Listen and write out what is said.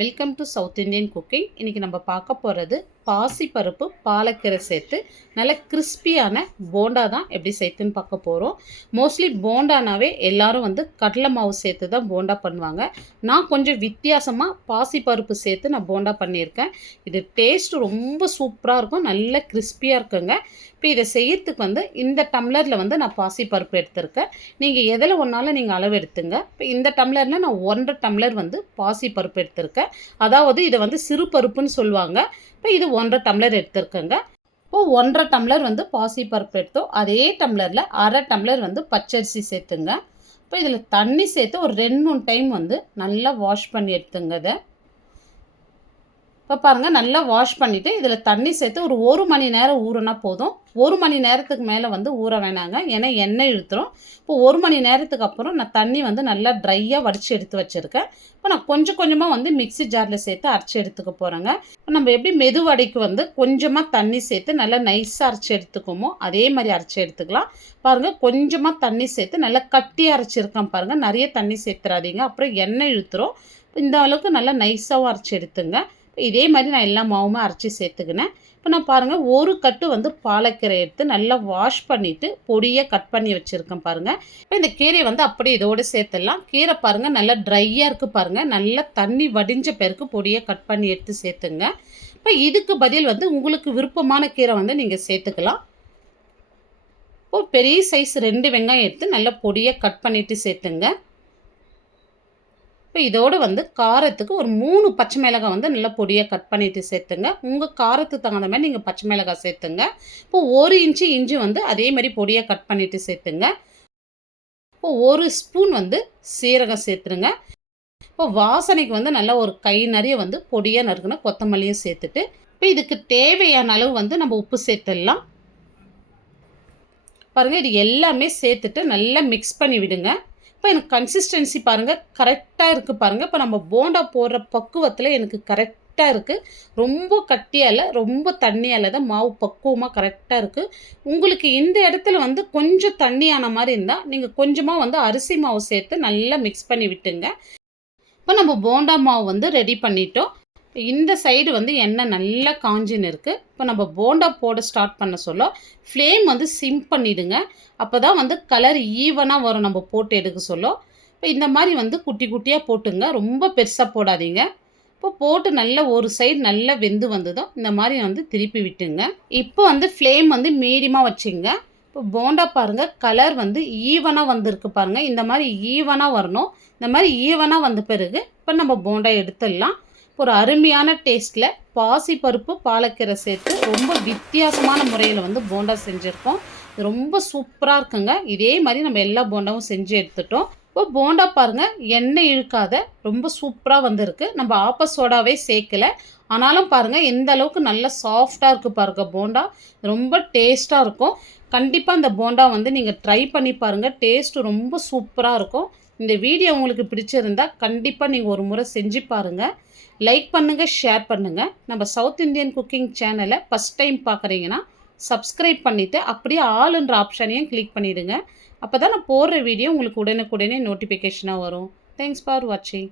Welcome to south Indian cooking. இன்றைக்கி நம்ம பார்க்க போகிறது பாசிப்பருப்பு பாலக்கீரை சேர்த்து நல்ல கிறிஸ்பியான போண்டா தான் எப்படி சேர்த்துன்னு பார்க்க போகிறோம். மோஸ்ட்லி போண்டானாவே எல்லோரும் கடலை மாவு சேர்த்து தான் போண்டா பண்ணுவாங்க. நான் கொஞ்சம் வித்தியாசமாக பாசிப்பருப்பு சேர்த்து நான் போண்டா பண்ணியிருக்கேன். இது டேஸ்ட் ரொம்ப சூப்பராக இருக்கும், நல்ல கிறிஸ்பியாக இருக்குங்க. இப்போ இதை செய்யறதுக்கு இந்த டம்ளரில் நான் பாசிப்பருப்பு எடுத்திருக்கேன். நீங்கள் எதில் ஒன்றாலும் நீங்கள் அளவு எடுத்துங்க. இப்போ இந்த டம்ளரில் நான் 1.5 டம்ளர் பாசிப்பருப்பு எடுத்திருக்கேன். அதாவது இதை சிறு பருப்புன்னு சொல்லுவாங்க. இப்போ இது 1.5 டம்ளர் எடுத்திருக்கேங்க. இப்போது 1.5 டம்ளர் பாசிப்பருப்பு எடுத்தோம். அதே டம்ளரில் 1/2 டம்ளர் பச்சரிசி சேர்த்துங்க. இப்போ இதில் தண்ணி சேர்த்து ஒரு 2-3 டைம் நல்லா வாஷ் பண்ணி எடுத்துங்க. இதை இப்போ பாருங்கள், நல்லா வாஷ் பண்ணிவிட்டு இதில் தண்ணி சேர்த்து ஒரு 1 மணி நேரம் ஊறினா போதும். 1 மணி நேரத்துக்கு மேலே ஊற வேணாங்க, ஏன்னா எண்ணெய் இழுத்துரும். இப்போ 1 மணி நேரத்துக்கு அப்புறம் நான் தண்ணி நல்லா ட்ரையாக வடித்து எடுத்து வச்சுருக்கேன். இப்போ நான் கொஞ்சம் கொஞ்சமாக மிக்ஸி ஜாரில் சேர்த்து அரைச்சி எடுத்துக்க போகிறேங்க. இப்போ நம்ம எப்படி மெதுவடைக்கு கொஞ்சமாக தண்ணி சேர்த்து நல்லா நைஸாக அரைச்சி எடுத்துக்கோமோ அதே மாதிரி அரைச்சி எடுத்துக்கலாம். பாருங்கள், கொஞ்சமாக தண்ணி சேர்த்து நல்லா கட்டியாக அரைச்சிருக்கேன் பாருங்கள். நிறைய தண்ணி சேர்த்துறாதீங்க, அப்புறம் எண்ணெய் இழுத்துரும். இந்த அளவுக்கு நல்லா நைஸாகவும் அரைச்சி எடுத்துங்க. இதே மாதிரி நான் எல்லா மாவுமே அரைச்சி சேர்த்துக்கினேன். இப்போ நான் பாருங்கள், ஒரு கட்டு பாலக்கீரை எடுத்து நல்லா வாஷ் பண்ணிவிட்டு பொடியை கட் பண்ணி வச்சுருக்கேன் பாருங்கள். இப்போ இந்த கீரையை அப்படியே இதோடு சேர்த்துடலாம். கீரை பாருங்கள் நல்லா ட்ரையாக இருக்குது பாருங்கள். நல்லா தண்ணி வடிஞ்ச பிறகு பொடியை கட் பண்ணி எடுத்து சேர்த்துங்க. இப்போ இதுக்கு பதில் உங்களுக்கு விருப்பமான கீரை நீங்கள் சேர்த்துக்கலாம். இப்போ பெரிய சைஸ் 2 வெங்காயம் எடுத்து நல்லா பொடியை கட் பண்ணிவிட்டு சேர்த்துங்க. இப்போ இதோடு காரத்துக்கு ஒரு 3 பச்சை மிளகாய் நல்லா பொடியாக கட் பண்ணிவிட்டு சேர்த்துங்க. உங்கள் காரத்துக்கு தகுந்த மாதிரி நீங்கள் பச்சை மிளகாய் சேர்த்துங்க. இப்போ 1 இன்ச்சு இஞ்சி அதே மாதிரி பொடியாக கட் பண்ணிவிட்டு சேர்த்துங்க. இப்போ 1 ஸ்பூன் சீரகம் சேர்த்துருங்க. இப்போ வாசனைக்கு நல்லா ஒரு கை நிறைய பொடியாக நறுக்குன கொத்தமல்லியும் சேர்த்துட்டு இப்போ இதுக்கு தேவையான அளவு நம்ம உப்பு சேர்த்துடலாம். பாருங்கள், இது எல்லாமே சேர்த்துட்டு நல்லா மிக்ஸ் பண்ணி விடுங்க. இப்போ எனக்கு கன்சிஸ்டன்சி பாருங்கள் கரெக்டாக இருக்குது பாருங்கள். இப்போ நம்ம போண்டா போடுற பக்குவத்தில் எனக்கு கரெக்டாக இருக்குது. ரொம்ப கட்டியாக இல்லை, ரொம்ப தண்ணியாக இல்லை, தான் மாவு பக்குவமாக கரெக்டாக இருக்குது. உங்களுக்கு இந்த இடத்துல கொஞ்சம் தண்ணியான மாதிரி இருந்தால் நீங்கள் கொஞ்சமாக அரிசி மாவு சேர்த்து நல்லா மிக்ஸ் பண்ணி விட்டுங்க. இப்போ நம்ம போண்டா மாவு ரெடி பண்ணிட்டோம். இந்த சைடு எண்ணெய் நல்லா காஞ்சின்னு இருக்குது. இப்போ நம்ம போண்டா போட ஸ்டார்ட் பண்ண சொல்ல ஃப்ளேம் சிம் பண்ணிவிடுங்க. அப்போ தான் கலர் ஈவனாக வரும் நம்ம போட்டு எடுக்க சொல்ல. இப்போ இந்த மாதிரி குட்டி குட்டியாக போட்டுங்க, ரொம்ப பெருசாக போடாதீங்க. இப்போ போட்டு நல்லா ஒரு சைடு நல்லா வெந்து வந்ததும் இந்த மாதிரி திருப்பி விட்டுங்க. இப்போ ஃப்ளேம் மீடியமாக வச்சுங்க. இப்போ போண்டா பாருங்கள் கலர் ஈவனாக வந்திருக்கு பாருங்கள். இந்த மாதிரி ஈவனாக வரணும். இந்த மாதிரி ஈவனாக வந்த பிறகு இப்போ நம்ம போண்டா எடுத்துடலாம். ஒரு அருமையான டேஸ்ட்டில் பாசிப்பருப்பு பாலக்கீரை சேர்த்து ரொம்ப வித்தியாசமான முறையில் போண்டா செஞ்சுருக்கோம். இது ரொம்ப சூப்பராக இருக்குங்க. இதே மாதிரி நம்ம எல்லா போண்டாவும் செஞ்சு எடுத்துட்டோம். இப்போ போண்டா பாருங்கள், எண்ணெய் இழுக்காத ரொம்ப சூப்பராக வந்திருக்கு. நம்ம ஆப்ப சோடாவே சேர்க்கலை, ஆனாலும் பாருங்கள் எந்த அளவுக்கு நல்லா சாஃப்டாக இருக்குது பாருங்கள். போண்டா ரொம்ப டேஸ்ட்டாக இருக்கும். கண்டிப்பாக இந்த போண்டா நீங்கள் ட்ரை பண்ணி பாருங்கள். டேஸ்ட்டு ரொம்ப சூப்பராக இருக்கும். இந்த வீடியோ உங்களுக்கு பிடிச்சிருந்தா கண்டிப்பாக நீங்கள் ஒரு முறை செஞ்சு பாருங்கள். லைக் பண்ணுங்கள், ஷேர் பண்ணுங்கள். நம்ம சவுத் இந்தியன் குக்கிங் சேனலை ஃபஸ்ட் டைம் பார்க்குறீங்கன்னா சப்ஸ்கிரைப் பண்ணிவிட்டு அப்படியே ஆல்ன்ற ஆப்ஷனையும் கிளிக் பண்ணிவிடுங்க. அப்போ தான் நான் போடுற வீடியோ உங்களுக்கு உடனுக்குடனே நோட்டிஃபிகேஷனாக வரும். தேங்க்ஸ் ஃபார் வாட்சிங்.